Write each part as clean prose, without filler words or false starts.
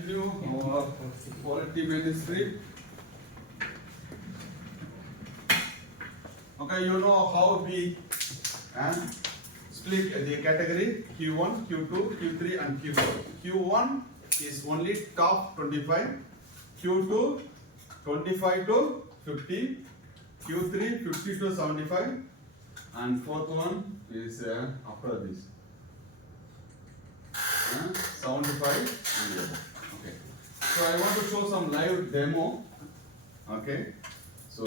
continue our quality ministry. Okay, you know how we split the category Q1, Q2, Q3 and Q4. Q1 is only top 25, Q2 25 to 50, Q3 50 to 75 and fourth one is after this 75 and above. Okay. So I want to show some live demo. Okay. So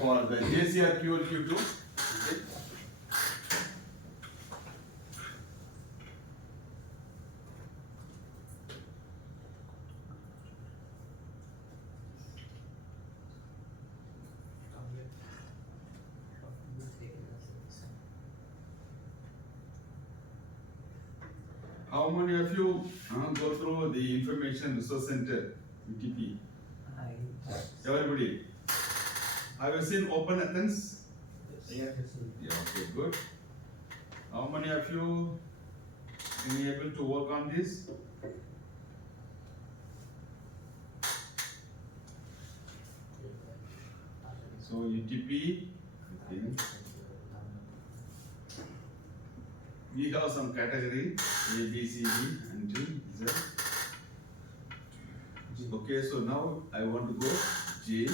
for the JCR QL Q2. Okay. How many of you go through the Information Resource Center UTP? Everybody. Have you seen Open Athens? Yeah. Yeah, okay, good. How many of you been able to work on this? So UTP, I think. We have some category A, B, C, D, and D, Z. Okay, so now I want to go J,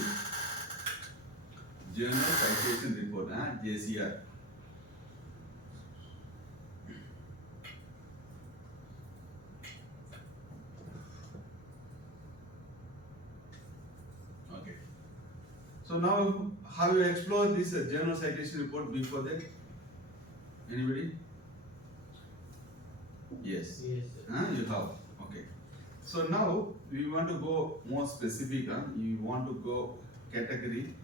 Journal Citation Report, JCR. Okay. So now, have you explored this Journal Citation Report before that? Anybody? Yes. Yes. You have. Okay. So now we want to go more specific. You want to go category,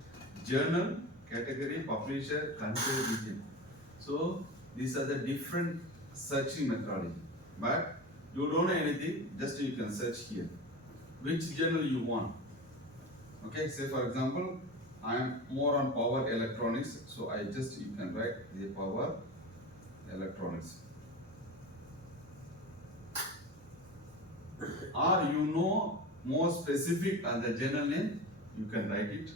journal, category, publisher, country, region. So these are the different searching methodology. But you don't know anything, just you can search here. Which journal you want. Okay. Say for example, I am more on power electronics. So you can write the power electronics. Or you know more specific as the journal name, you can write it.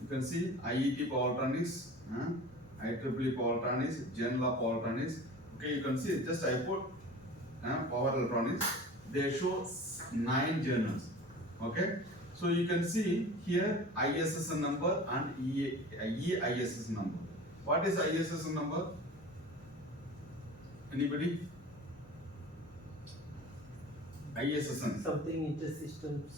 You can see IET Power Electronics, IEEE Power Electronics, Journal of Power Electronics. Okay, you can see just I put Power Electronics. They show 9 journals. Okay, so you can see here ISSN number and EISSN number. What is ISSN number? Anybody? ISSN. Something intersystems.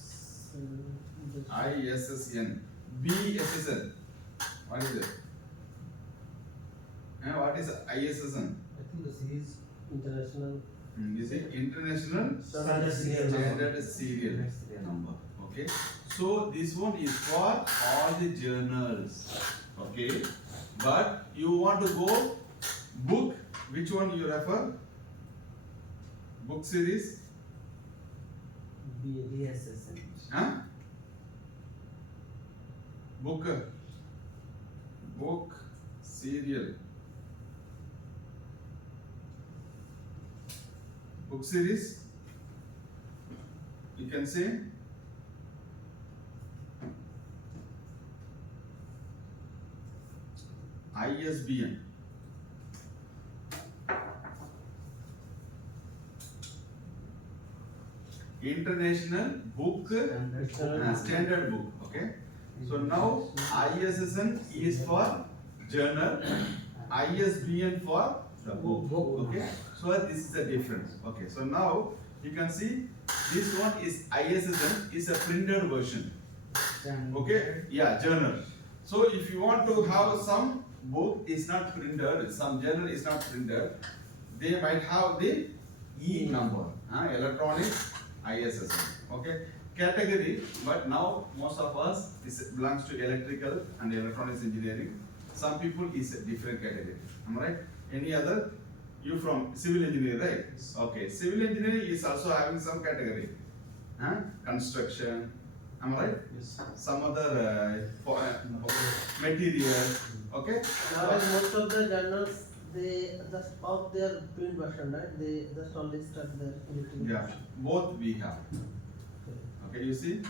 ISSN. BSSN. What is it? What is ISSN? I think this is international. Is it International Standard Serial Number. Okay. So this one is for all the journals. Okay. But you want to go book. Which one you refer? Book series. BSSN. Book serial. Book series. You can say ISBN. International Book Standard Book. Okay. So now ISSN is for journal, ISBN for the book. Okay. So this is the difference. Okay. So now you can see this one is ISSN is a printed version. Okay. Yeah, journal. So if you want to have some book is not printed, some journal is not printed, they might have the E number. Electronics. ISSN. Okay, category, but now most of us belongs to electrical and electronics engineering. Some people is a different category. Am I right? Any other? You from civil engineering, right? Yes. Okay, civil engineering is also having some category. Construction. Am I right? Yes. Some other material. Okay. Nowadays, most of the journals they just of their print version, right? They just only start their electrical Yeah, version. both we have. Okay, you see,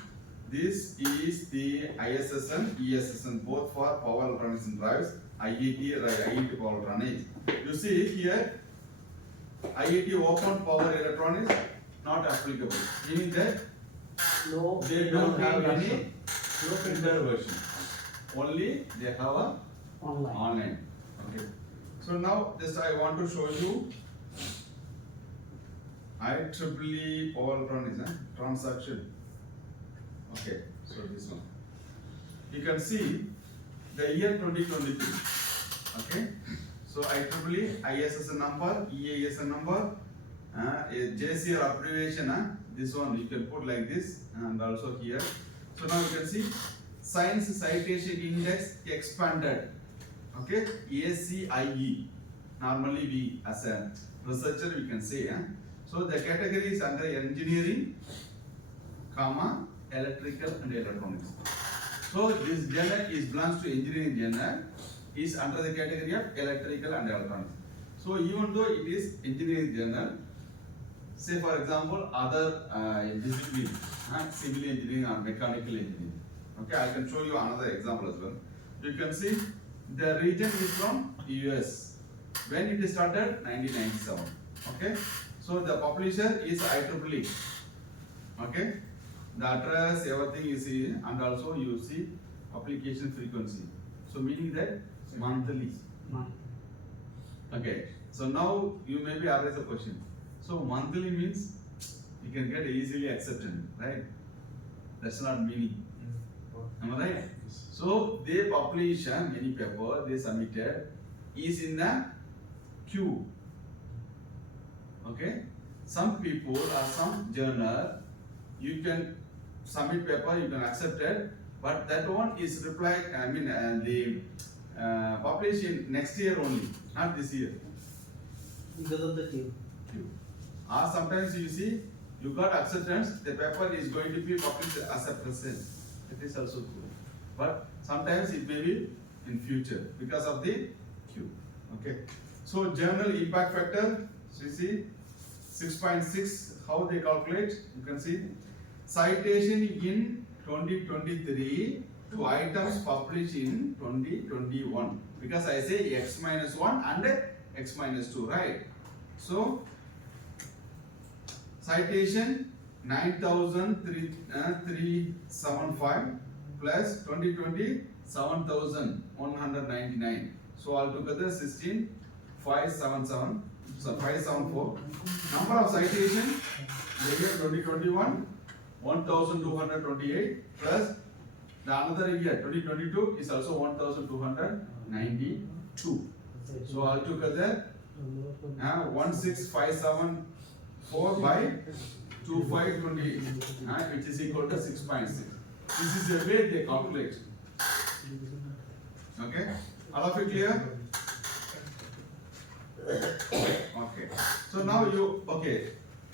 this is the ISSN, ESSN, both for power electronics and drives, IET, IET power electronics. You see here, IET open power electronics not applicable, meaning that No, they don't have any version. No printer version. Only they have a Online. online. Okay. So now just I want to show you IEEE power electronics transaction. Okay, so this one. You can see the year 2023. Okay. So IEEE ISSN number, EASN number, JCR abbreviation. This one you can put like this and also here. So now you can see Science Citation Index expanded. Okay, ACIE. Normally we as a researcher we can say. So the category is under engineering, comma, electrical and electronics. So this journal is belongs to engineering journal, is under the category of electrical and electronics. So even though it is engineering journal, say for example other discipline, civil engineering or mechanical engineering. Okay, I can show you another example as well. You can see the region is from US. When it started, 1997. Okay, so the publisher is IEEE. Okay, the address, everything is here, and also you see application frequency. So meaning that monthly. Okay, so now you maybe ask a question. So monthly means you can get easily accepted, right? That's not meaning. Am I right? So they publish many paper they submitted is in the queue. Okay, some people or some journal you can submit paper, you can accept it, but that one is reply. I mean they publish in next year only, not this year. Because of the queue. Or sometimes you see you got acceptance, the paper is going to be published as a present. It is also good. But sometimes it may be in future because of the queue. Okay. So journal impact factor, so you see 6.6, how they calculate, you can see citation in 2023 to items published in 2021. Because I say x minus 1 and x minus 2, right? So citation 9,375 plus 2020 7,199. So altogether 16,577. So 574. Number of citation the year 2021 1,228 plus the another year 2022 is also 1,292. So altogether 16574 by 2520, which is equal to 6.6. This is the way they calculate. Okay, all of it clear? Okay. So now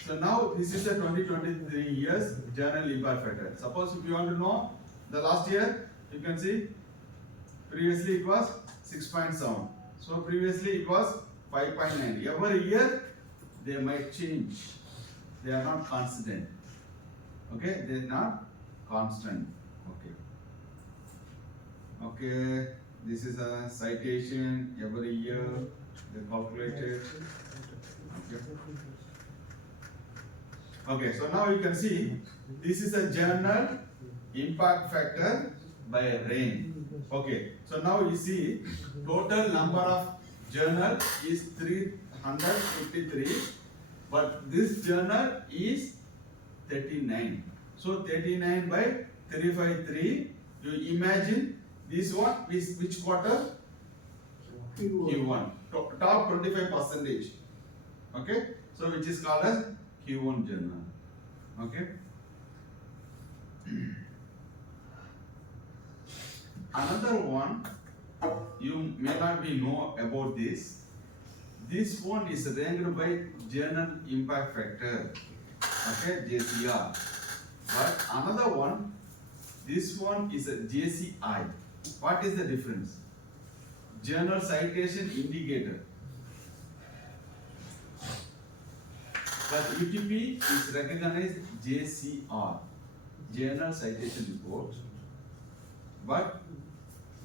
So now this is the 2023 years journal impact factor. Suppose if you want to know the last year, you can see previously it was 6.7. So previously it was 5.9. Every year they might change. They are not constant. Okay, they are not constant. Okay. Okay, this is a citation every year they calculated. Okay. Okay, so now you can see this is a journal impact factor by rain. Okay, so now you see total number of journal is 353, but this journal is 39. So 39 by 353. You imagine this one is which quarter? Q1. Top 25%. Okay, so which is called as Q1 journal. Okay. Another one, you may not be know about this. This one is ranked by Journal Impact Factor. Okay, JCR. But another one, this one is a JCI. What is the difference? Journal Citation Indicator. But UTP is recognized JCR. journal citation report, but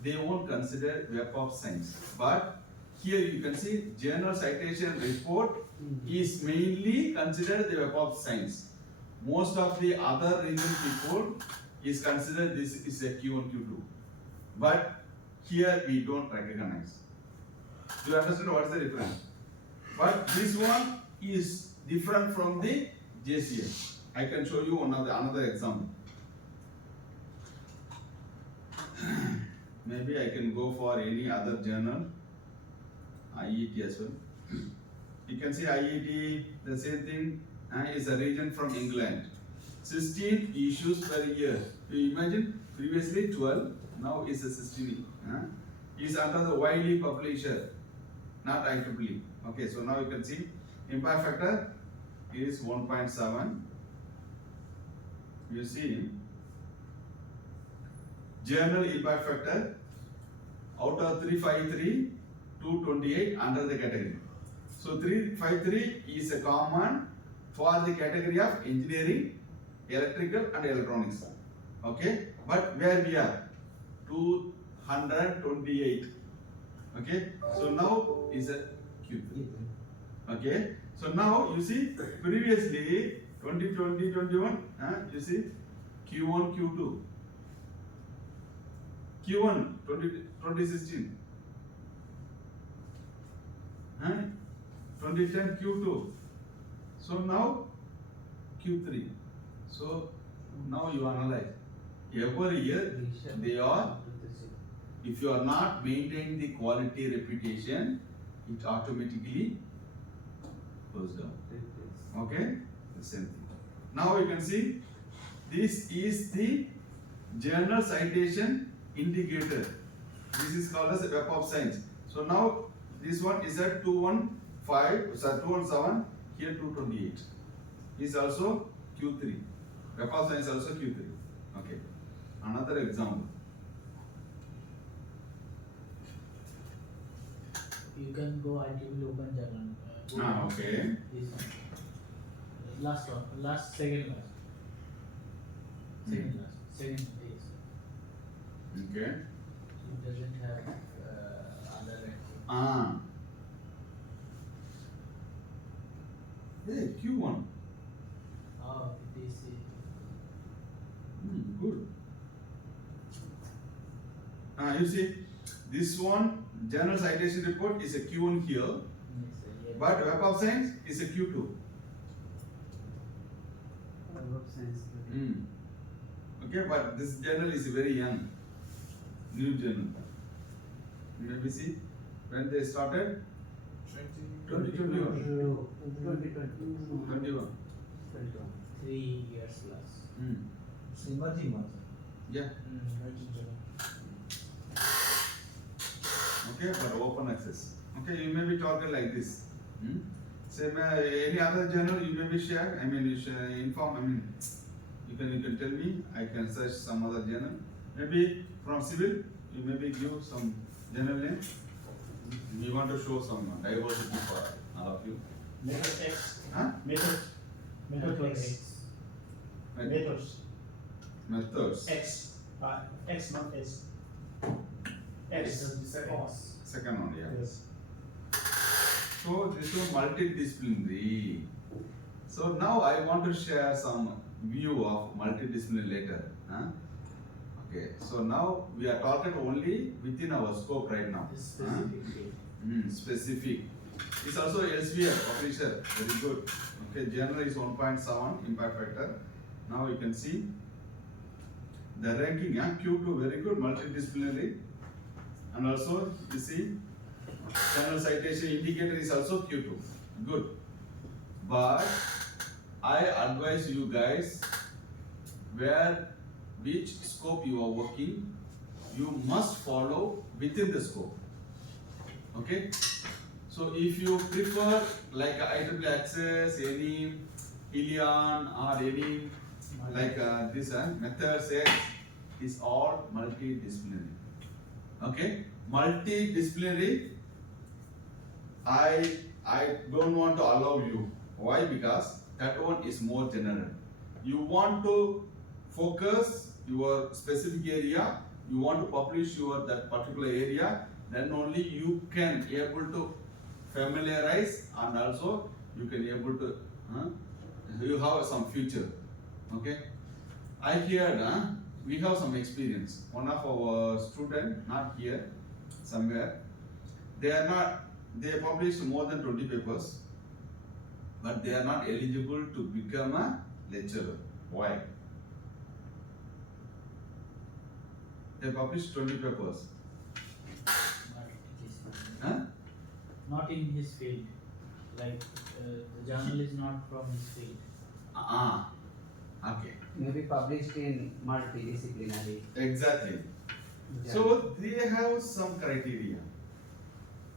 they won't consider Web of Science. But here you can see journal citation report is mainly considered the Web of Science. Most of the other region people is considered this is a Q1, Q2. But here we don't recognize. Do you understand what is the difference? But this one is different from the JCS. I can show you another example. Maybe I can go for any other journal, IET as well. You can see IET, the same thing, is a region from England. 16 issues per year. You imagine previously 12, now is a 16. Is under the Wiley publisher, not IEEE. Okay, so now you can see impact factor is 1.7. You see journal impact factor out of 353, 228 under the category. So 353 is a common for the category of engineering, electrical and electronics. Okay, but where we are 228. Okay, so now is a Q3. Okay, so now you see previously 2020, 21, you see Q1, Q2, Q1 2016, 2010 Q2. So now Q3. So now you analyze. Every year they are. If you are not maintaining the quality reputation, it automatically goes down. Okay, the same thing. Now you can see this is the journal citation indicator. This is called as a Web of Science. So now this one is at 215, sorry 217. Here 228 is also Q3. Web of Science also Q3. Okay. Another example. You can go IEEE Open Journal. Okay. This last one, second last. Second is. Okay. It doesn't have other ranking. Hey, Q1. Oh, it is. Good. You see, this one journal citation report is a Q1 here, but Web of Science is a Q2. Web of Science. Okay, but this journal is very young, new journal. Maybe see when they started 2021. 21. 3 years plus. It's emerging one. Yeah. Okay, but open access. Okay, you may be talking like this. Same any other journal you may be share. I mean, you should inform. I mean, you can tell me. I can search some other journal. Maybe from civil, you maybe give some journal name. We want to show some diversity for all of you. Method X. Huh? Method X. Right. Methods. Methods. X. X not S. X. Second one, yeah. Yes. So this is multidisciplinary. So now I want to share some view of multidisciplinary later. Okay, so now we are talking only within our scope right now. Specific. Specific. It's also Elsevier publisher, very good. Okay, journal is 1.7 impact factor. Now you can see the ranking, Q2 very good, multidisciplinary. And also you see journal citation indicator is also Q2, good. But I advise you guys, which scope you are working, you must follow within the scope. Okay? So if you prefer like IEEE Access, any Ilion or any like this Methods X is all multidisciplinary. Okay? Multidisciplinary, I don't want to allow you. Why? Because that one is more general. You want to focus your specific area, you want to publish your that particular area, then only you can able to familiarize and also you can able to you have some future. Okay, I heard we have some experience. One of our student, not here, somewhere, they published more than 20 papers, but they are not eligible to become a lecturer. Why? They published 20 papers. Huh? Not in his field. Like the journal is not from his field. Okay. Maybe published in multidisciplinary. Exactly. journal. So they have some criteria.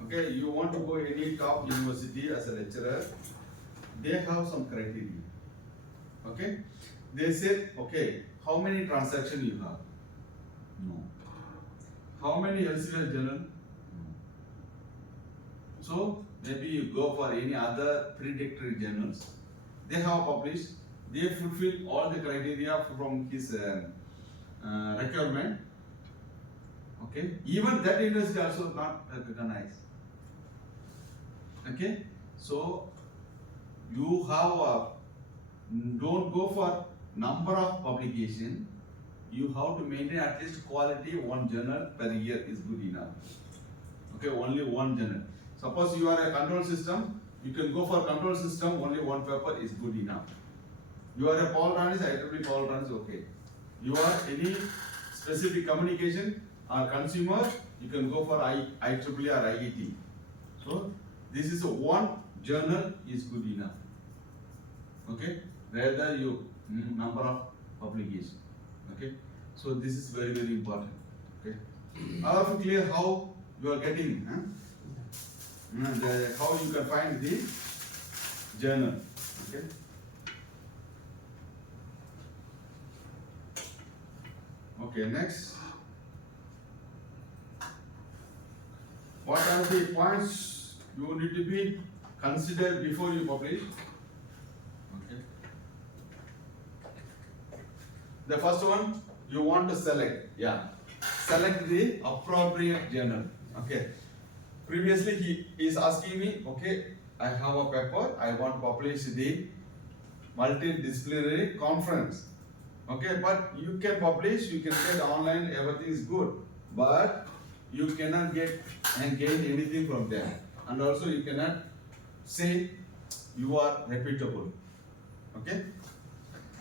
Okay, you want to go any top university as a lecturer, they have some criteria. Okay, they said, okay, how many transactions you have? No. How many Elsevier journal? No. So maybe you go for any other predictory journals. They have published. They fulfill all the criteria from his requirement. Okay, even that university also not recognized. Okay, so you have don't go for number of publication. You have to maintain at least quality one journal per year is good enough. Okay, only one journal. Suppose you are a control system, you can go for control system. Only one paper is good enough. You are a Paul Rannis, IEEE Paul Rannis, okay. You are any specific communication or consumer, you can go for IEEE or IET. So this is a one journal is good enough. Okay, rather you number of publication. Okay, so this is very important. Okay, are you clear how you are getting? And how you can find the journal. Okay. Okay, next. What are the points you need to be considered before you publish? Okay. The first one, you want to select. Yeah. Select the appropriate journal. Okay. Previously he is asking me, okay, I have a paper, I want to publish the multidisciplinary conference. Okay, but you can publish, you can get online, everything is good, but you cannot get and gain anything from them, and also you cannot say you are reputable. Okay,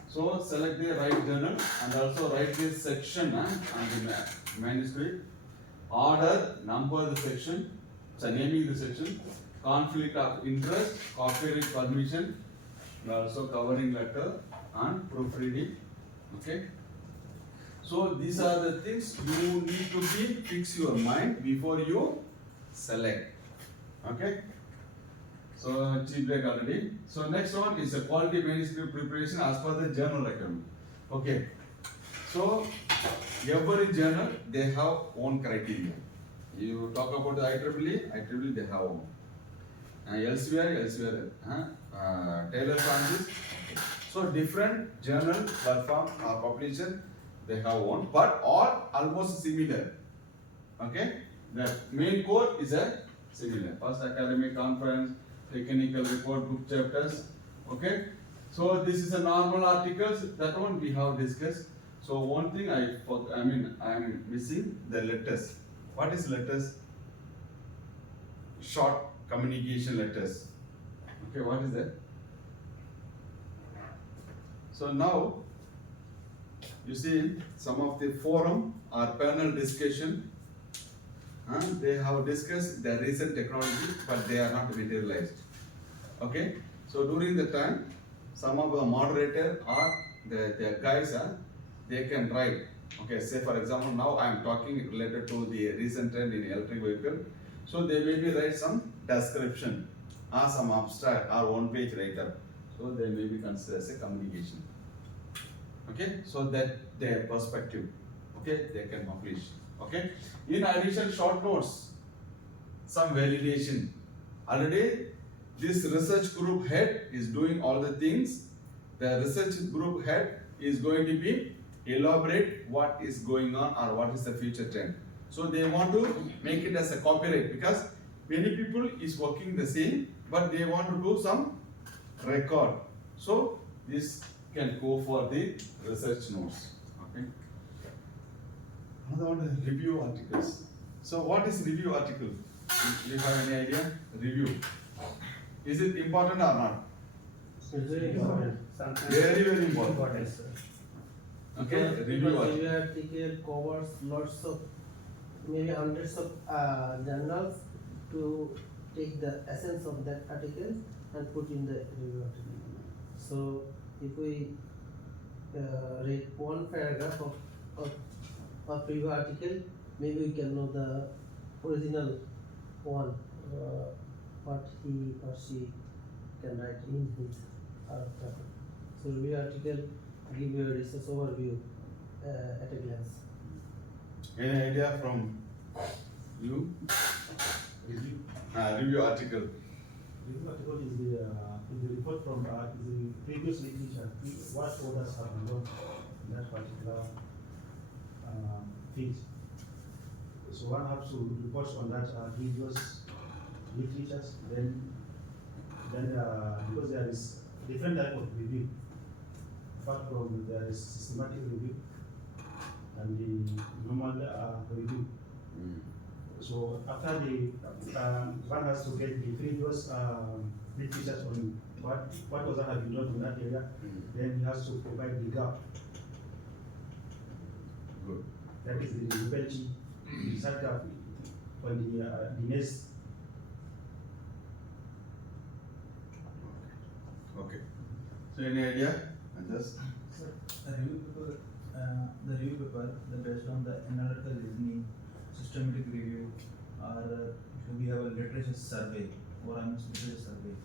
so select the right journal and also write this section on the manuscript, order, number the section, so naming the section, conflict of interest, copyright permission, and also covering letter and proofreading. Okay, so these are the things you need to be fix your mind before you select. Okay, so tea break already. So next one is a quality manuscript preparation as per the journal requirement. Okay, so every journal they have own criteria. You talk about the IEEE they have own. Elsevier, Taylor Francis. So different journal platform or publisher they have one, but all almost similar. Okay, the main core is a similar. First academic conference, technical report, book chapters. Okay, so this is a normal articles. That one we have discussed. So one thing I am missing the letters. What is letters? Short communication letters. Okay, what is that? So now, you see some of the forum or panel discussion, they have discussed the recent technology, but they are not materialized. Okay, so during the time, some of the moderator or the guys, they can write. Okay, say for example, now I am talking related to the recent trend in electric vehicle. So they maybe write some description or some abstract or one-page write-up. So they may be considered as a communication. Okay, so that their perspective, okay, they can publish. Okay, in addition, short notes, some validation. Already, this research group head is doing all the things. The research group head is going to be elaborate what is going on or what is the future trend. So they want to make it as a copyright because many people is working the same, but they want to do some record. So this can go for the research notes. Okay. Another one is review articles. So what is review article? Do you have any idea? Review. Is it important or not? It's very important. Very, very important. Okay, Because review review article. article covers lots of, maybe hundreds of journals to take the essence of that article and put in the review article. So if we read one paragraph of review article, maybe we can know the original one, what he or she can write in his article. So review article give you a research overview at a glance. Any idea from you? Review. Review article. Review article is the report from is the previous literature, what authors have done in that particular field. So one has to report on that previous literatures. Then because there is different type of review. Apart from there is systematic review and the normal review. So after the one has to get the previous literatures on what was that have been done in that area, then he has to provide the gap. Good. That is the research gap on the next. Okay. So any idea? Just The review paper, based on the analytical reasoning, systematic review, or if we have a literature survey or literature survey,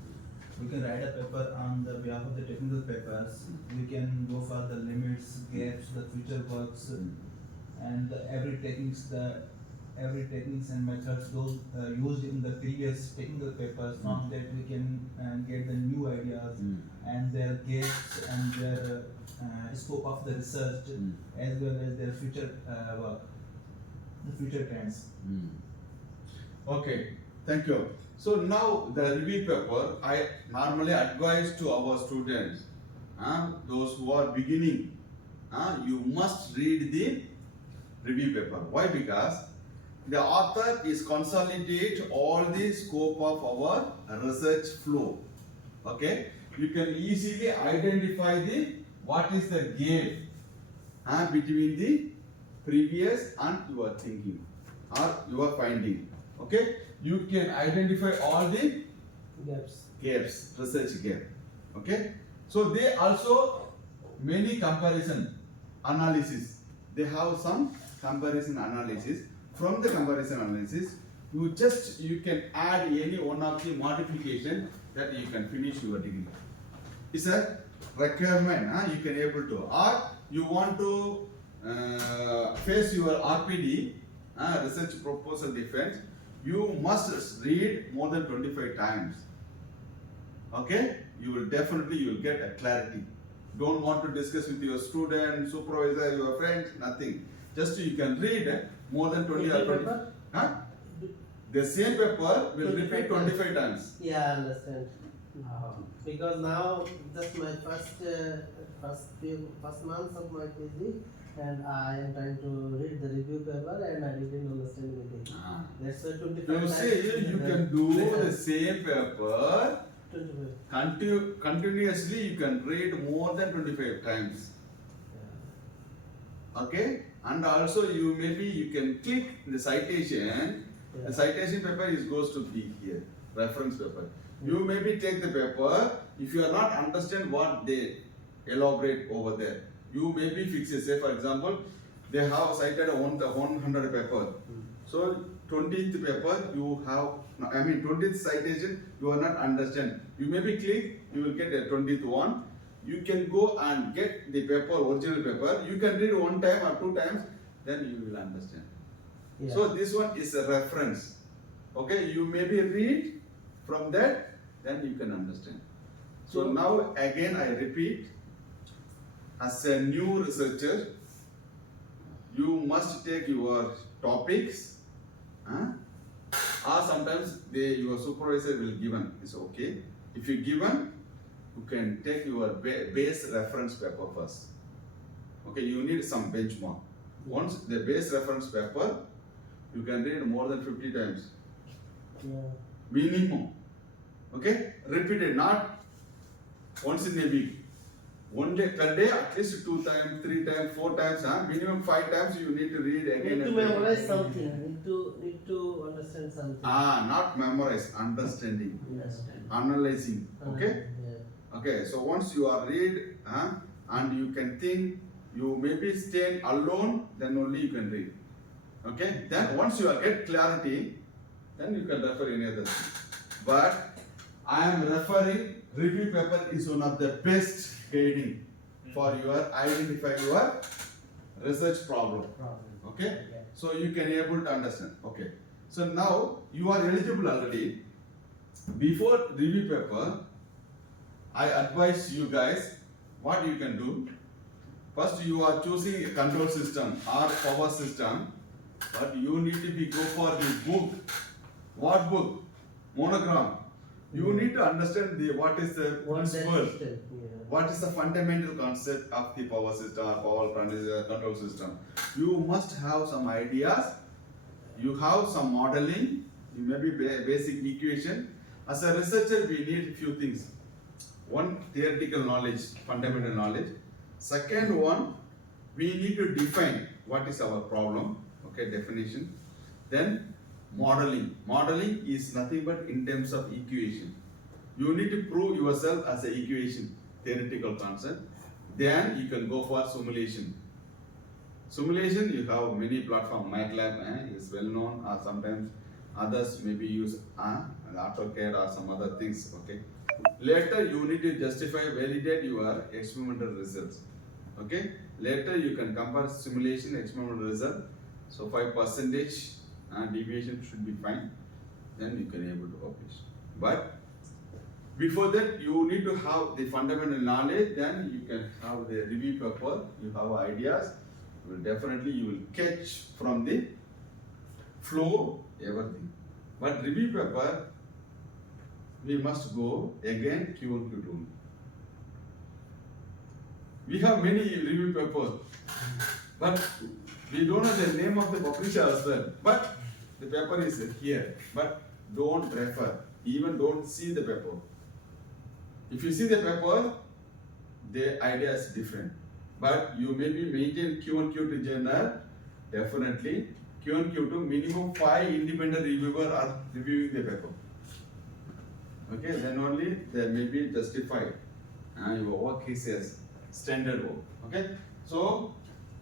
we can write a paper on the behalf of the technical papers. We can go for the limits, gaps, the future works, and every techniques and methods those used in the previous technical papers. From that we can get the new ideas and their gaps and their scope of the research as well as their future work, the future trends. okay. Thank you. So now the review paper, I normally advise to our students, those who are beginning, you must read the review paper. Why? Because the author is consolidate all the scope of our research flow. Okay, you can easily identify the what is the gap between the previous and your thinking or your finding. Okay, you can identify all the gaps, research gap. Okay, so they also many comparison analysis. They have some comparison analysis. From the comparison analysis, you can add any one of the modification that you can finish your degree. It's a requirement. You can able to, or you want to face your RPD, research proposal defense. You must read more than 25 times. Okay, you will get a clarity. Don't want to discuss with your student, supervisor, your friends, nothing. Just you can read more than 20 or 20. The same paper will repeat 25 times. Yeah, I understand. Because now just my first months of my PhD, and I am trying to read the review paper and I didn't understand anything. That's why 25 You times. see, you can do the same paper 25. continuously. You can read more than 25 times. Okay, and also you can click the citation. The citation paper goes to be here, reference paper. You maybe take the paper. If you are not understand what they elaborate over there, you maybe fix it. Say for example, they have cited 100 paper. So 20th paper you have, 20th citation you are not understand. You maybe click, you will get a 20th one. You can go and get the paper, original paper. You can read one time or two times, then you will understand. Yeah. So this one is a reference. Okay, you maybe read from that, then you can understand. So now again I repeat, as a new researcher, you must take your topics, or sometimes your supervisor will given. It's okay. If you given, you can take your base reference paper first. Okay, you need some benchmark. Once the base reference paper, you can read more than 50 times. Yeah. Minimum. Okay? Repeated, not once in a week. One day per day, at least 2 times, 3 times, 4 times, minimum 5 times you need to read again. Need to and memorize again. something. Need to understand something. Not memorize, understanding, Understand. analyzing. Okay? Yeah. Okay, so once you are read and you can think, you maybe stay alone, then only you can read. Okay? Then once you are get clarity, then you can refer any other thing. But I am referring review paper is one of the best guiding for your identify your research problem. Okay? So you can able to understand. Okay. So now you are eligible already. Before review paper, I advise you guys what you can do. First you are choosing a control system or power system, but you need to go for the book. What book? Monogram. You need to understand what is the principle. What is the fundamental concept of the power system or power control system? You must have some ideas. You have some modeling. You maybe basic equation. As a researcher, we need few things. One, theoretical knowledge, fundamental knowledge. Second one, we need to define what is our problem. Okay, definition. Then modeling. Modeling is nothing but in terms of equation. You need to prove yourself as an equation, theoretical concept. Then you can go for simulation. Simulation, you have many platforms. MATLAB is well known, or sometimes others maybe use AutoCAD or some other things. Okay. Later you need to justify, validate your experimental results. Okay. Later you can compare simulation, experimental result. So 5% deviation should be fine. Then you can able to publish. But before that, you need to have the fundamental knowledge. Then you can have the review paper. You have ideas. You will catch from the flow everything. But review paper, we must go again Q1, Q2. We have many review papers, but we don't know the name of the publisher as well. But the paper is here. But don't refer. Even don't see the paper. If you see the paper, the idea is different. But you maybe maintain Q1, Q2 journal. Definitely Q1, Q2 minimum 5 independent reviewers are reviewing the paper. Okay, then only they may be justified. Your work is as standard work. Okay, so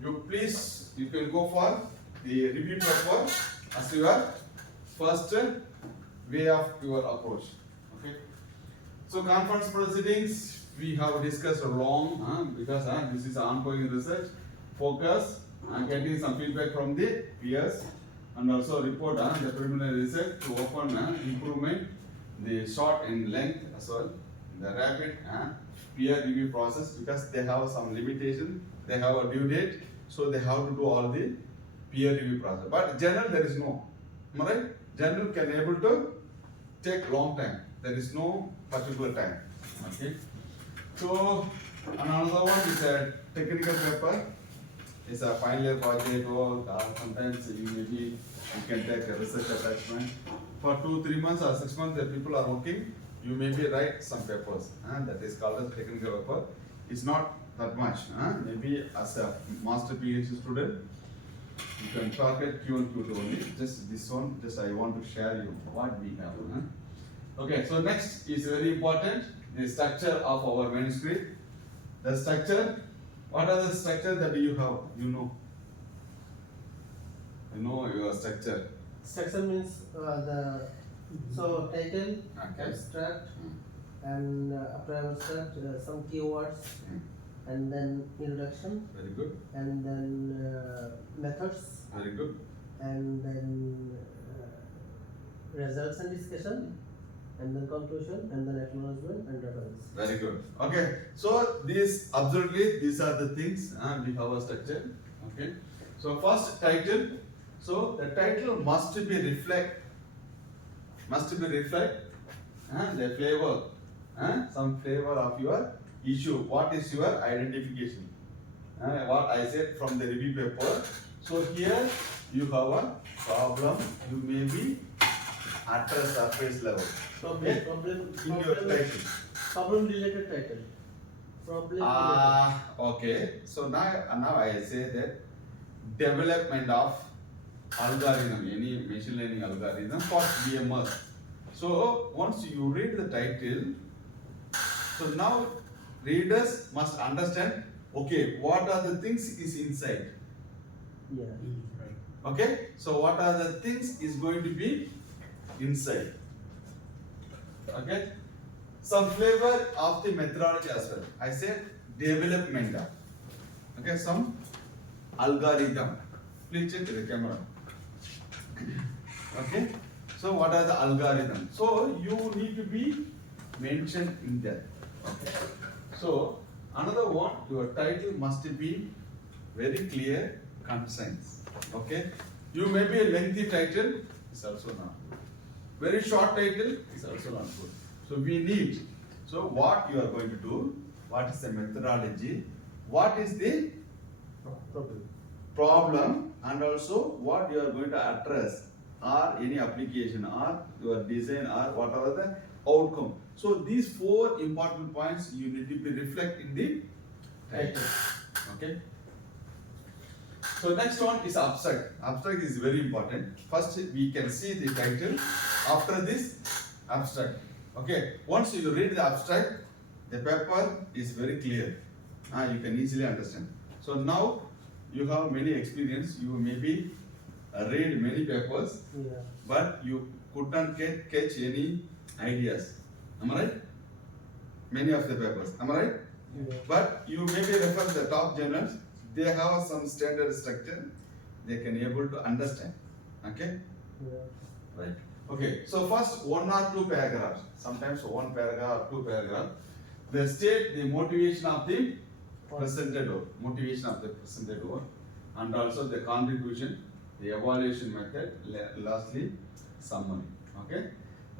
you can go for the review paper as your first way of your approach. Okay, so conference proceedings we have discussed long because this is ongoing research. Focus and getting some feedback from the peers and also report the preliminary research to open improvement, the short in length as well, the rapid peer review process because they have some limitation, they have a due date, so they have to do all the peer review process. But journal there is no, am I right? Journal can able to take long time. There is no particular time. Okay. So another one is a technical paper. It's a final year project or sometimes you can take a research attachment. For 2-3 months or 6 months the people are working, you maybe write some papers and that is called as technical paper. It's not that much. Maybe as a master PhD student, you can target Q1, Q2 only. Just this one, just I want to share you what we have. Okay, so next is very important, the structure of our manuscript. The structure, what are the structure that you have? You know your structure. Structure means title, Okay. abstract, and after abstract some keywords, and then introduction, Very good. and then methods, Very good. and then results and discussion, and then conclusion, and then acknowledgement and reference. Very good. Okay. So these are the things we have a structure. Okay. So first title. So the title must be reflect the flavor, some flavor of your issue. What is your identification? What I said from the review paper. So here you have a problem. You may be at a surface level. Okay. In your title. Problem related title. Problem Okay. So now I say that development of algorithm, any machine learning algorithm for BMS. So once you read the title, so now readers must understand, okay, what are the things is inside. Yeah. Okay, so what are the things is going to be inside. Okay, some flavor of the methodology as well. I said development of. Okay, some algorithm. Please check the camera. Okay, so what are the algorithms? So you need to be mentioned in that. Okay, so another one, your title must be very clear, concise. Okay, you may be a lengthy title, is also not good. Very short title is also not good. So we need, so what you are going to do, what is the methodology, what is the problem, and also what you are going to address, or any application, or your design, or whatever the outcome. So these 4 important points you need to be reflect in the title. Okay. So next one is abstract. Abstract is very important. First we can see the title. After this, abstract. Okay. Once you read the abstract, the paper is very clear. You can easily understand. So now you have many experience. You maybe read many papers, but you could not catch any ideas. Am I right? Many of the papers. Am I right? But you maybe refer the top journals. They have some standard structure. They can able to understand. Okay? Right. Okay. So first 1 or 2 paragraphs. Sometimes 1 paragraph, 2 paragraphs. They state the motivation of the presented work. Motivation of the presented work, and also the contribution, the evaluation method. Lastly, summary. Okay.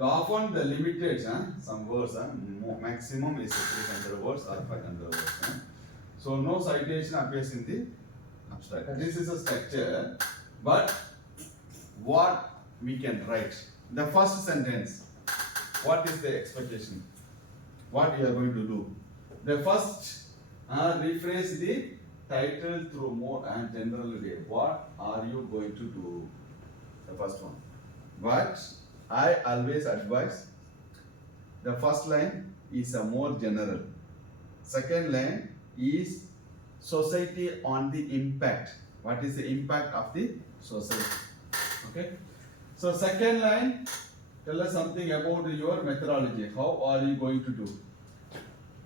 Often the limited, some words, maximum is 300 words or 500 words. So no citation appears in the abstract. This is a structure, but what we can write. The first sentence, what is the expectation? What you are going to do? The first, rephrase the title through more and general way. What are you going to do? The first one. But I always advise the first line is a more general. Second line is society on the impact. What is the impact of the society? Okay. So second line, tell us something about your methodology. How are you going to do?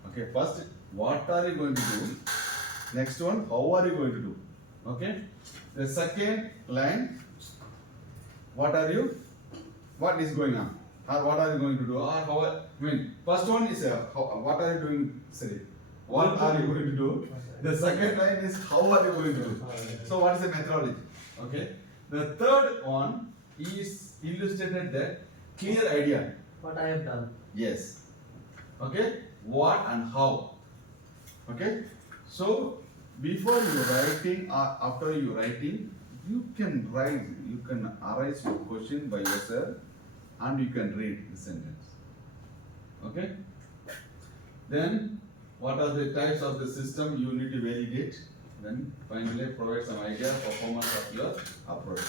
Okay. First, what are you going to do? Next one, how are you going to do? Okay. The second line, what is going on? Or what are you going to do? Or how? First one is what are you doing? Sorry, what are you going to do? The second line is how are you going to do? So what is the methodology? Okay. The third one is illustrated that clear idea. What I have done. Yes. Okay. What and how. Okay. So before you writing or after you writing, you can write. You can arise your question by yourself, and you can read the sentence. Okay. Then what are the types of the system you need to validate? Then finally provide some idea of performance of your approach.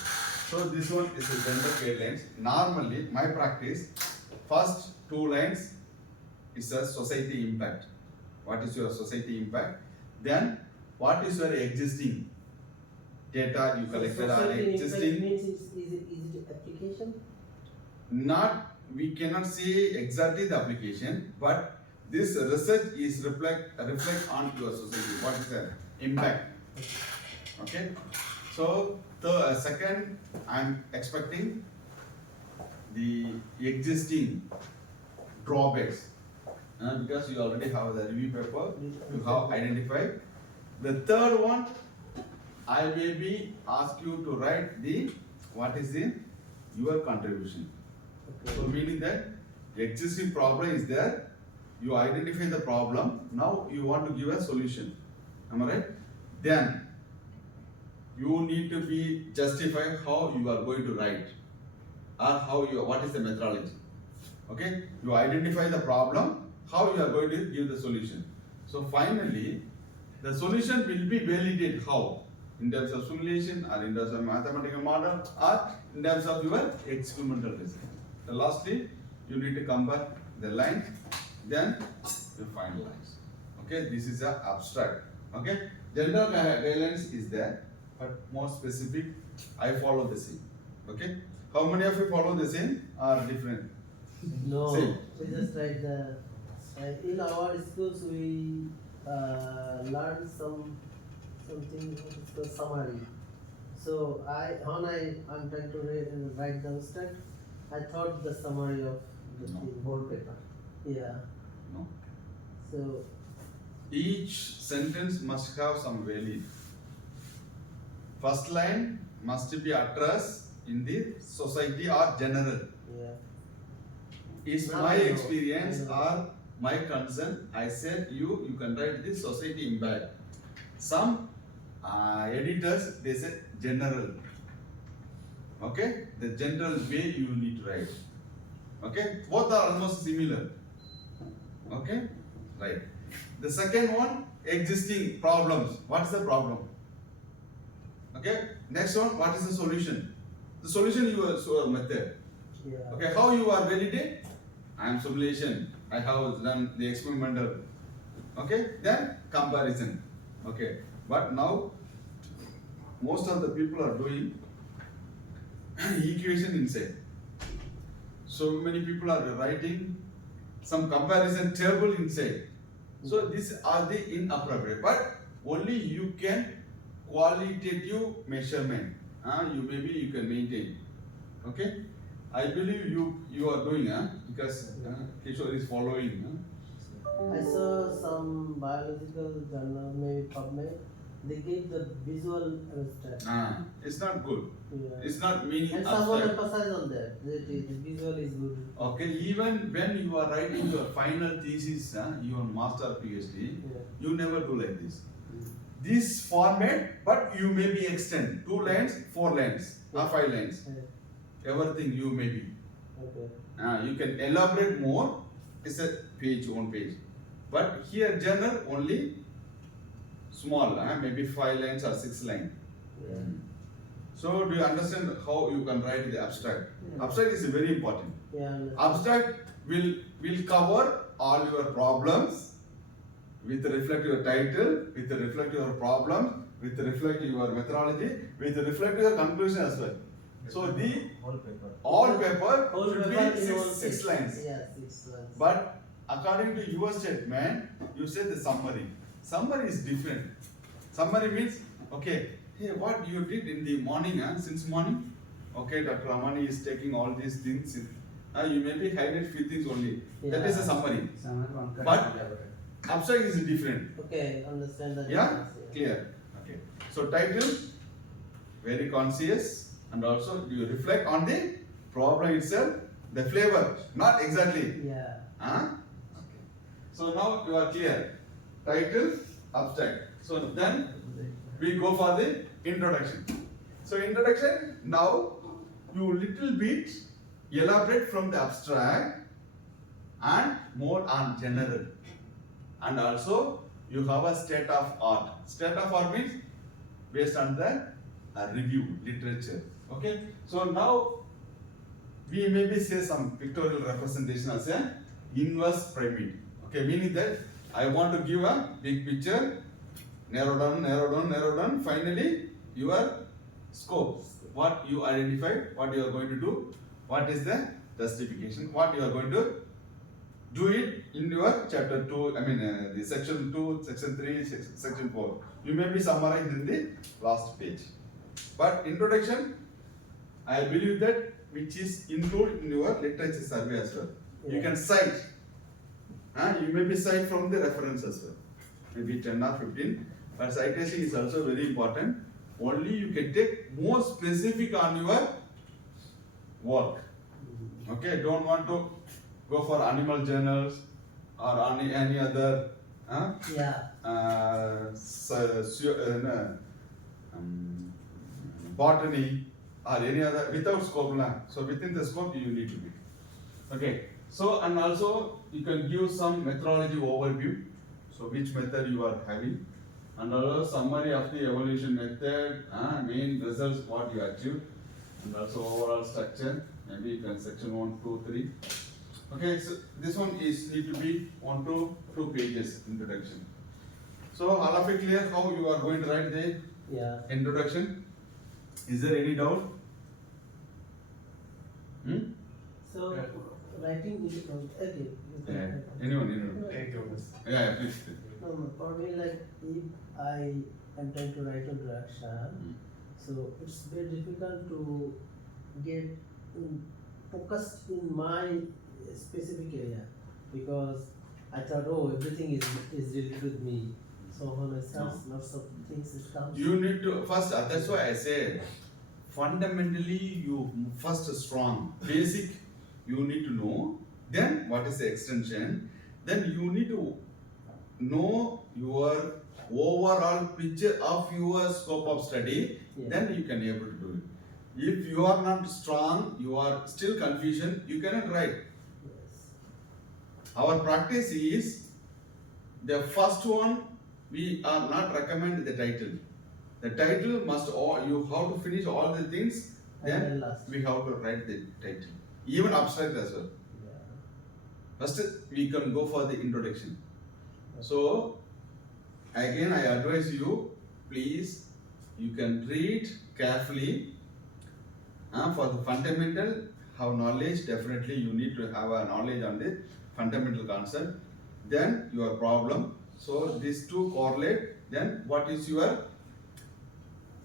So this one is a general guidelines. Normally, my practice, first 2 lines is a society impact. What is your society impact? Then what is your existing data you collected or existing? Means is it application? Not, we cannot say exactly the application, but this research is reflect on your society. What is the impact? Okay. So the second, I am expecting the existing drawbacks. Because you already have the review paper, you have identified. The third one, I may be ask you to write the what is in your contribution. So meaning that existing problem is there, you identify the problem, now you want to give a solution. Am I right? Then you need to be justify how you are going to write or how you what is the methodology. Okay, you identify the problem, how you are going to give the solution. So finally, the solution will be validated how? In terms of simulation or in terms of mathematical model or in terms of your experimental result. So lastly, you need to compare the line, then you finalize. Okay, this is a abstract. Okay, general guidelines is there, but more specific, I follow the same. Okay, how many of you follow the same or different? No, Same. we just write the. In our schools, we learn something what is the summary. So I'm trying to write the abstract. I thought the summary of the No. thing. Whole paper. Yeah. No. So Each sentence must have some value. First line must be addressed in the society or general. yeah. Is Now my I know. experience I know. or my concern. I said you can write the society impact. Some editors they said general. Okay, the general way you need to write. Okay, both are almost similar. Okay, right. The second one, existing problems. What is the problem? Okay, next one, what is the solution? The solution you are method. Yeah. Okay, how you are validate? I am simulation. I have done the experimental. Okay, then comparison. Okay, but now most of the people are doing equation inside. So many people are writing some comparison table inside. So these are the inappropriate. But only you can qualitative measurement. You maybe you can maintain. Okay. I believe you are doing because Kishore is following. I saw some biological journal, maybe PubMed. They gave the visual abstract. It's not good. Yeah. It's not meaning And someone abstract. emphasized on that. The visual is good. Okay, even when you are writing your final thesis, your master PhD, Yeah. you never do like this. This format, but you may be extend 2 lines, 4 lines, or 5 lines. Yeah. Everything you may be. Okay. You can elaborate more. It's a page, 1 page. But here journal only small, maybe 5 lines or 6 lines. Yeah. So do you understand how you can write the abstract? Yeah. Abstract is very important. Yeah. Understand. Abstract will cover all your problems with reflect your title, with reflect your problem, with reflect your methodology, with reflect your conclusion as well. So the Whole paper. all paper Whole should paper be in all 6 lines. Yeah, 6 lines. But according to your statement, you said the summary. Summary is different. Summary means, okay, hey, what you did in the morning, since morning? Okay, Dr. Ramani is taking all these things. You maybe highlight few things only. That is a Yeah. summary. Someone concurrent But- elaborate. Abstract is different. Okay, understand the Yeah? difference, Clear? Okay. So title, very conscious, and also you reflect on the problem itself, the flavor, not exactly. Yeah. Okay. So now you are clear. Title, abstract. So then we go for the introduction. So introduction, now you little bit elaborate from the abstract and more on general. And also you have a state of art. State of art means based on the review, literature. Okay. So now we maybe say some pictorial representation as a inverse pyramid. Okay, meaning that I want to give a big picture, narrow down, narrow down, narrow down. Finally, your scope, what you identified, what you are going to do, what is the justification, what you are going to do it in your chapter 2, the section 2, section 3, section 4. You may be summarized in the last page. But introduction, I believe that which is included in your literature survey as well. You Yeah. can cite. You maybe cite from the reference as well. Maybe 10 or 15. But citation is also very important. Only you can take more specific on your work. Okay, don't want to go for animal journals or any other Yeah. Botany or any other without scope. So within the scope you need to be. Okay, so and also you can give some methodology overview. So which method you are having, and also summary of the evaluation method, main results what you achieved, and also overall structure. Maybe you can section 1, 2, 3. Okay, so this one is need to be 1 to 2 pages introduction. So all of it clear how you are going to write the Yeah. introduction? Is there any doubt? So writing is okay. You can Yeah. write. Anyone? Take yours. Yeah, please. No, for me, like if I am trying to write introduction, so it's very difficult to get focused in my specific area because I thought, oh, everything is related with me. So when I start lots of things, it comes. You need to first. That's why I said fundamentally you first strong basic. You need to know. Then what is the extension? Then you need to know your overall picture of your scope of study. Yeah. Then you can able to do it. If you are not strong, you are still confusion. You cannot write. Yes. Our practice is the first one. We are not recommend the title. The title must all you have to finish all the things. And then Then last. we have to write the title, even abstract as well. Yeah. First, we can go for the introduction. So, again, I advise you, please, you can read carefully. For the fundamental, have knowledge. Definitely, you need to have a knowledge on the fundamental concept. Then your problem. So these two correlate. Then what is your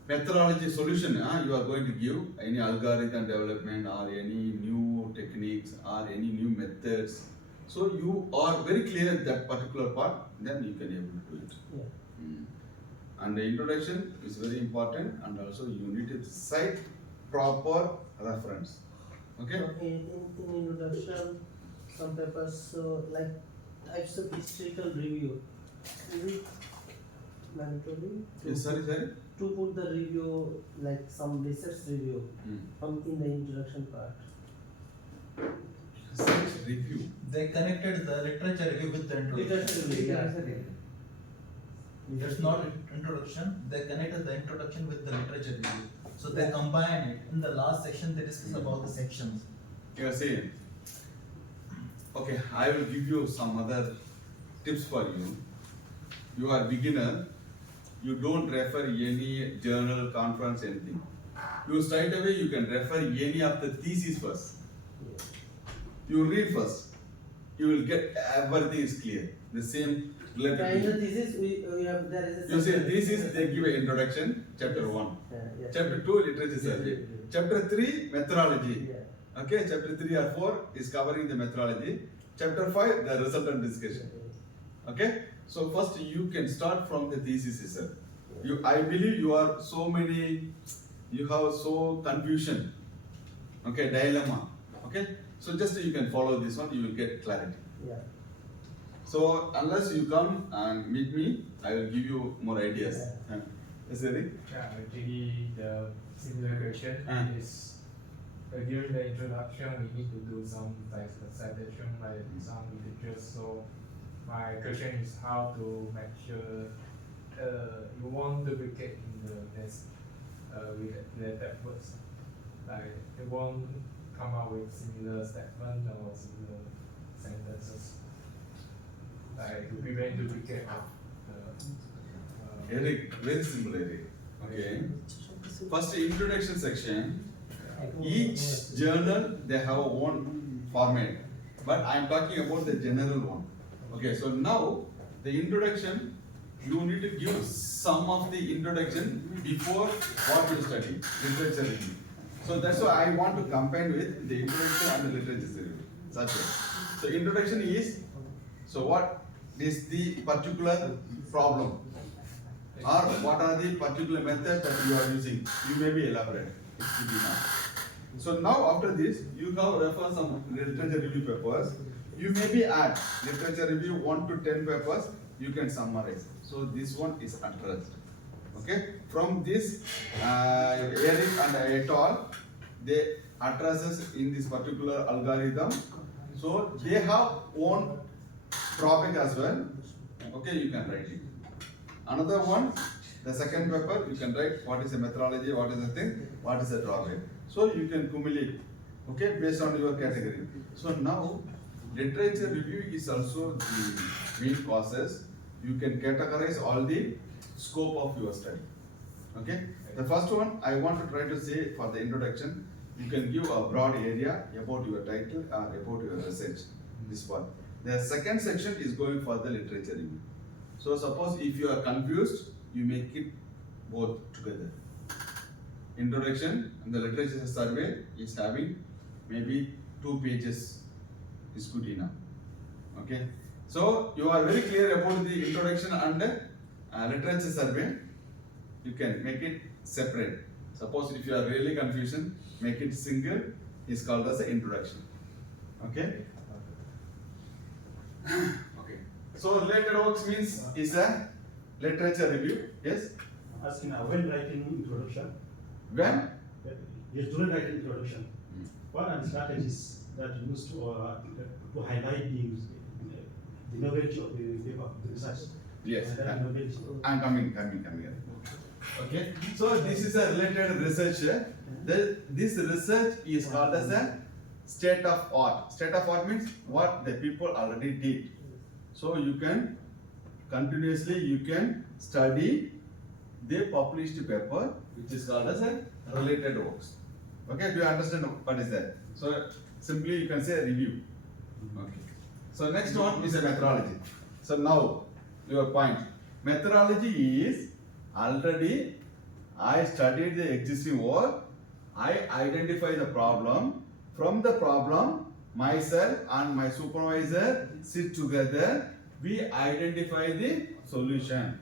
methodology solution? You are going to give any algorithm development or any new techniques or any new methods. So you are very clear in that particular part. Then you can able to do it. Yeah. And the introduction is very important, and also you need to cite proper reference. Okay? So in introduction, some papers so like types of historical review. Is it mandatory Sorry. to put the review like some research review in the introduction part? Review. They connected the literature review with the introduction. Literature review, yeah. It's not introduction, they connected the introduction with the literature review. So they combine it. In the last section, they discuss about the sections. You are saying. Okay, I will give you some other tips for you. You are beginner. You don't refer any journal, conference, anything. You straight away you can refer any of the thesis first. Yeah. You read first. You will get everything is clear. The same In the related. thesis, we have there is a You see, section- this is they give an introduction, chapter 1. Yeah. Chapter 2, literature survey. Chapter 3, methodology. Yeah. Okay, chapter 3 or 4 is covering the methodology. Chapter 5, the resultant discussion. Okay, so first you can start from the thesis itself. I believe you are so many, you have so confusion. Okay, dilemma. Okay, so just you can follow this one, you will get clarity. Yeah. So unless you come and meet me, I will give you more ideas. Yes, Eric? Yeah, actually the similar question is during the introduction we need to do some like citation like some literature. So my question is how to make sure you won't duplicate in the next related words. Like it won't come out with similar statement or similar sentences. Like to prevent duplicate of Eric, very simple, Eric. Okay. First introduction section. Each journal they have a own format, but I am talking about the general one. Okay, so now the introduction you need to give some of the introduction before what you study, literature review. So that's why I want to combine with the introduction and the literature review. Such way. So introduction is, so what is the particular problem? Or what are the particular methods that you are using? You may be elaborate. It should be enough. So now after this, you now refer some literature review papers. You maybe add literature review 1 to 10 papers. You can summarize. So this one is addressed. Okay. From this, Eric and et al. They addresses in this particular algorithm. So they have own topic as well. Okay, you can write it. Another one, the second paper, you can write what is the methodology, what is the thing, what is the drawback. So you can cumulate, okay, based on your category. So now, literature review is also the main process. You can categorize all the scope of your study. Okay. The first one I want to try to say for the introduction, you can give a broad area about your title or about your research. This one. The second section is going for the literature review. So suppose if you are confused, you make it both together. Introduction and the literature survey is having maybe 2 pages is good enough. Okay. So you are very clear about the introduction and literature survey. You can make it separate. Suppose if you are really confusion, make it single. Is called as the introduction. Okay. Okay. So related works means is a literature review. Yes. Asking when writing introduction, When? a student writing introduction, what are the strategies that you use to highlight the knowledge of the paper, the research? Yes. Highlight knowledge. I'm coming. Okay. So this is a related research. This research is called as a state of art. State of art means what the people already did. So you can continuously you can study the published paper, which is called as a related works. Okay, do you understand what is that? So simply you can say review. Okay. So next one is a methodology. So now your point. Methodology is already I studied the existing work. I identify the problem. From the problem, myself and my supervisor sit together. We identify the solution.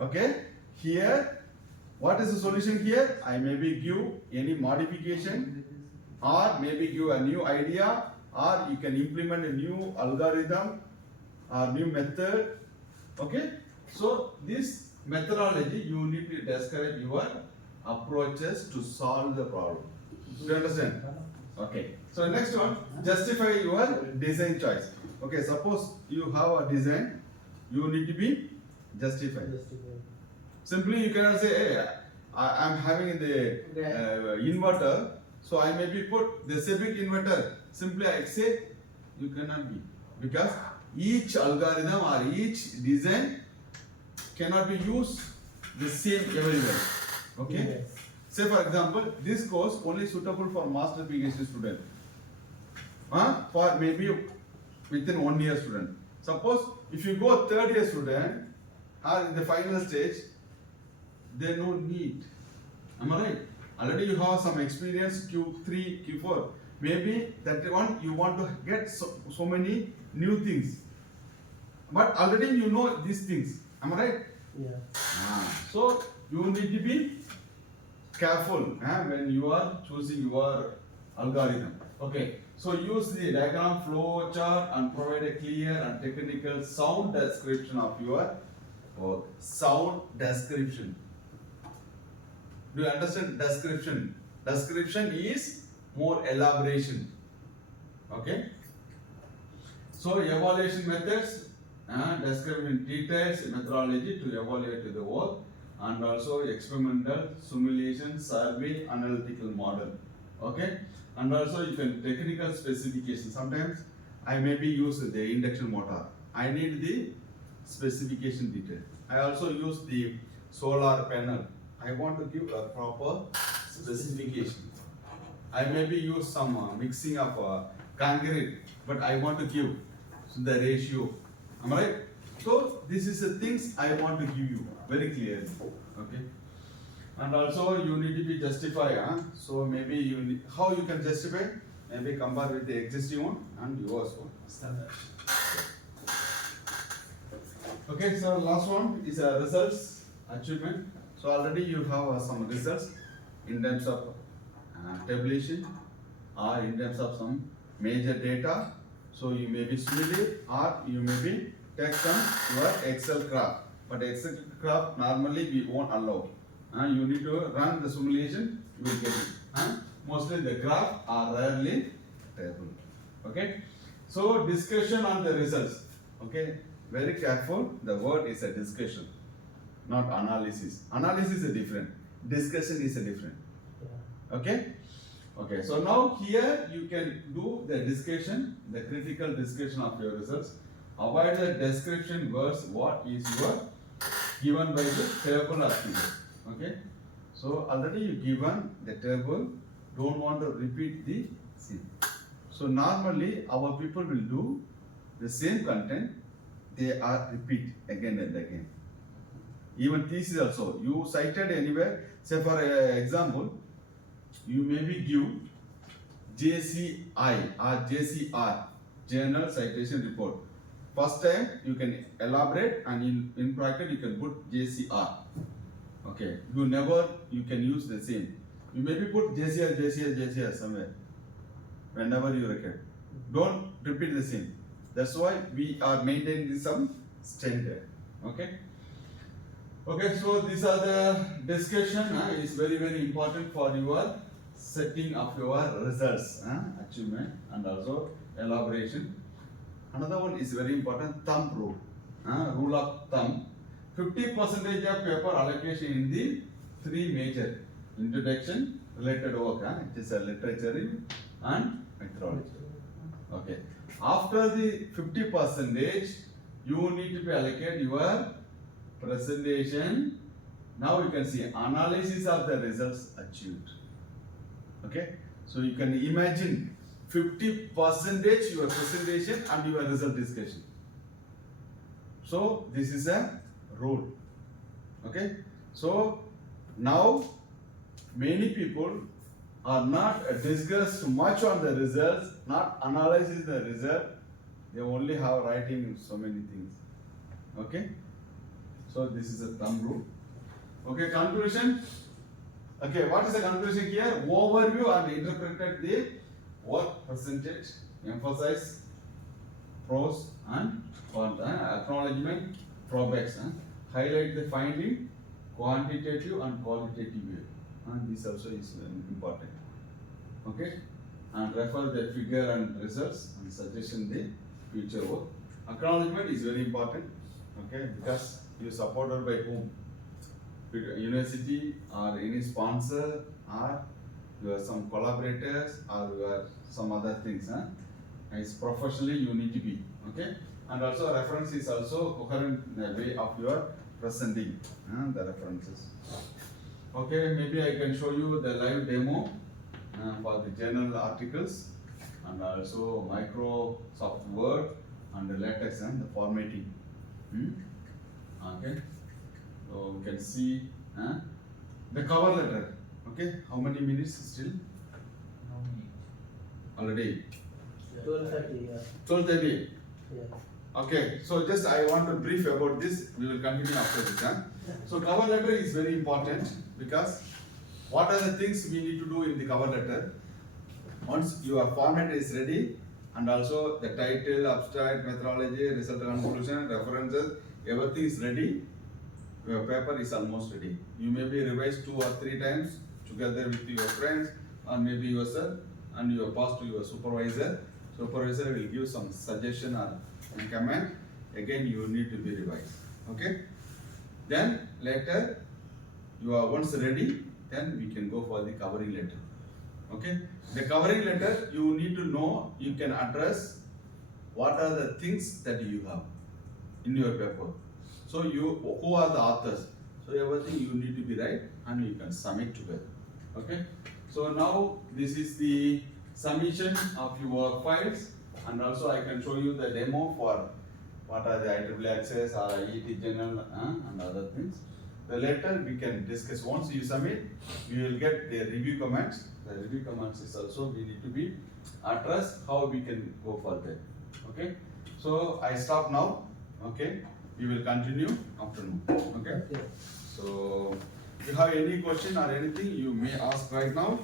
Okay. Here, what is the solution here? I maybe give any modification or maybe give a new idea or you can implement a new algorithm or new method. Okay. So this methodology you need to describe your approaches to solve the problem. Do you understand? Okay. So next one, justify your design choice. Okay, suppose you have a design, you need to be justified. Simply you cannot say, hey, I am having the inverter, so I maybe put the Sebic inverter. Simply I say, you cannot be. Because each algorithm or each design cannot be used the same everywhere. Okay? Yes. Say for example, this course only suitable for master PhD student. For maybe within 1 year student. Suppose if you go 3rd year student or in the final stage, they no need. Am I right? Already you have some experience Q3, Q4. Maybe that one you want to get so many new things. But already you know these things. Am I right? Yeah. So you need to be careful when you are choosing your algorithm. Okay. So use the diagram, flow chart and provide a clear and technical sound description of your work. Sound description. Do you understand description? Description is more elaboration. Okay. So evaluation methods, describing details, methodology to evaluate the work, and also experimental, simulation, survey, analytical model. Okay. And also you can technical specification. Sometimes I maybe use the induction motor. I need the specification detail. I also use the solar panel. I want to give a proper specification. I maybe use some mixing of concrete, but I want to give the ratio. Am I right? So this is the things I want to give you very clearly. Okay. And also you need to be justify. So maybe you need, how you can justify? maybe compare with the existing one and yours one. Okay, so last one is results achievement. So already you have some results in terms of tabulation or in terms of some major data. So you may be simulate or you may be take some your Excel graph. But Excel graph normally we won't allow. You need to run the simulation, you will get it. Mostly the graph are rarely table. Okay. So discussion on the results. Okay. Very careful. The word is a discussion, not analysis. Analysis is a different. Discussion is a different. Yeah. Okay. Okay. So now here you can do the discussion, the critical discussion of your results. Avoid the description words. What is your given by the table or figure. Okay. So already you given the table. Don't want to repeat the same. So normally our people will do the same content. They are repeat again and again. Even thesis also. You cited anywhere. Say for example, you maybe give JCI or JCR, Journal Citation Report. First time you can elaborate and in bracket you can put JCR. Okay. You can use the same. You maybe put JCR somewhere. Whenever you record. Don't repeat the same. That's why we are maintaining some standard. Okay. Okay, so these are the discussion. Is very important for your setting of your results, achievement and also elaboration. Another one is very important, thumb rule. Rule of thumb. 50% of paper allocation in the three major introduction, related work. It is a literature and methodology. Okay. After the 50%, you need to be allocate your presentation. Now you can see analysis of the results achieved. Okay. So you can imagine 50% your presentation and your result discussion. So this is a rule. Okay. So now many people are not discussed much on the results, not analyzing the result. They only have writing so many things. Okay. So this is a thumb rule. Okay, conclusion. Okay, what is the conclusion here? Overview and interpreted the work percentage, emphasize pros and cons, acknowledgement, drawbacks, highlight the finding, quantitative and qualitative way. And this also is important. Okay, and refer the figure and results and suggestion the future work. Acknowledgement is very important. Okay, because you supported by whom? University or any sponsor or you are some collaborators or you are some other things. As professionally you need to be. Okay, and also reference is also coherent way of your presenting the references. Okay, maybe I can show you the live demo for the journal articles and also Microsoft Word and the LaTeX and the formatting. Okay, so we can see the cover letter. Okay, how many minutes still? No need. Already 12:30. Yeah. 12:30. Yeah. Okay, so just I want to brief about this. We will continue after this. So cover letter is very important because what are the things we need to do in the cover letter? Once your format is ready and also the title, abstract, methodology, result, conclusion, references, everything is ready. Your paper is almost ready. You may be revised 2 or 3 times together with your friends or maybe yourself and you pass to your supervisor. Supervisor will give some suggestion or comment. Again, you need to be revised. Okay. Then later, you are once ready, then we can go for the covering letter. Okay. The covering letter, you need to know, you can address what are the things that you have in your paper. So who are the authors? So everything you need to be right and you can submit together. Okay. So now this is the submission of your files and also I can show you the demo for what are the IEEE access or IET journal and other things. the later we can discuss. Once you submit, we will get the review comments. The review comments is also we need to be addressed how we can go further. Okay. So I stop now. Okay. We will continue afternoon. Okay. Okay. So if you have any question or anything, you may ask right now.